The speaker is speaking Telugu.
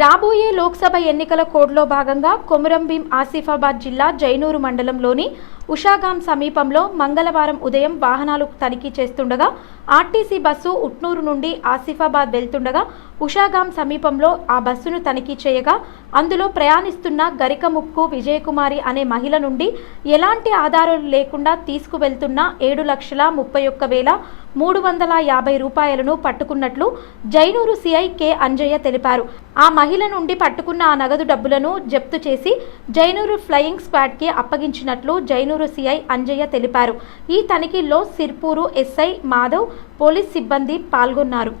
రాబోయే లోక్సభ ఎన్నికల కోడ్లో భాగంగా కొమురంభీం ఆసిఫాబాద్ జిల్లా జైనూరు మండలంలోని ఉషాగాం సమీపంలో మంగళవారం ఉదయం వాహనాలు తనిఖీ చేస్తుండగా ఆర్టీసీ బస్సు ఉట్నూరు నుండి ఆసిఫాబాద్ వెళ్తుండగా ఉషాగాం సమీపంలో ఆ బస్సును తనిఖీ చేయగా అందులో ప్రయాణిస్తున్న గరికముక్కు విజయకుమారి అనే మహిళ నుండి ఎలాంటి ఆధారాలు లేకుండా తీసుకువెళ్తున్న 7,31,350 రూపాయలను పట్టుకున్నట్లు జైనూరు సిఐ కె అంజయ్య తెలిపారు. ఆ మహిళ నుండి పట్టుకున్న ఆ నగదు డబ్బులను జప్తు చేసి జైనూరు ఫ్లయింగ్ స్క్వాడ్కి అప్పగించినట్లు జైనూరు సిఐ అంజయ్య తెలిపారు. ఈ తనిఖీల్లో సిర్పూరు ఎస్ఐ మాధవ్, పోలీస్ సిబ్బంది పాల్గొన్నారు.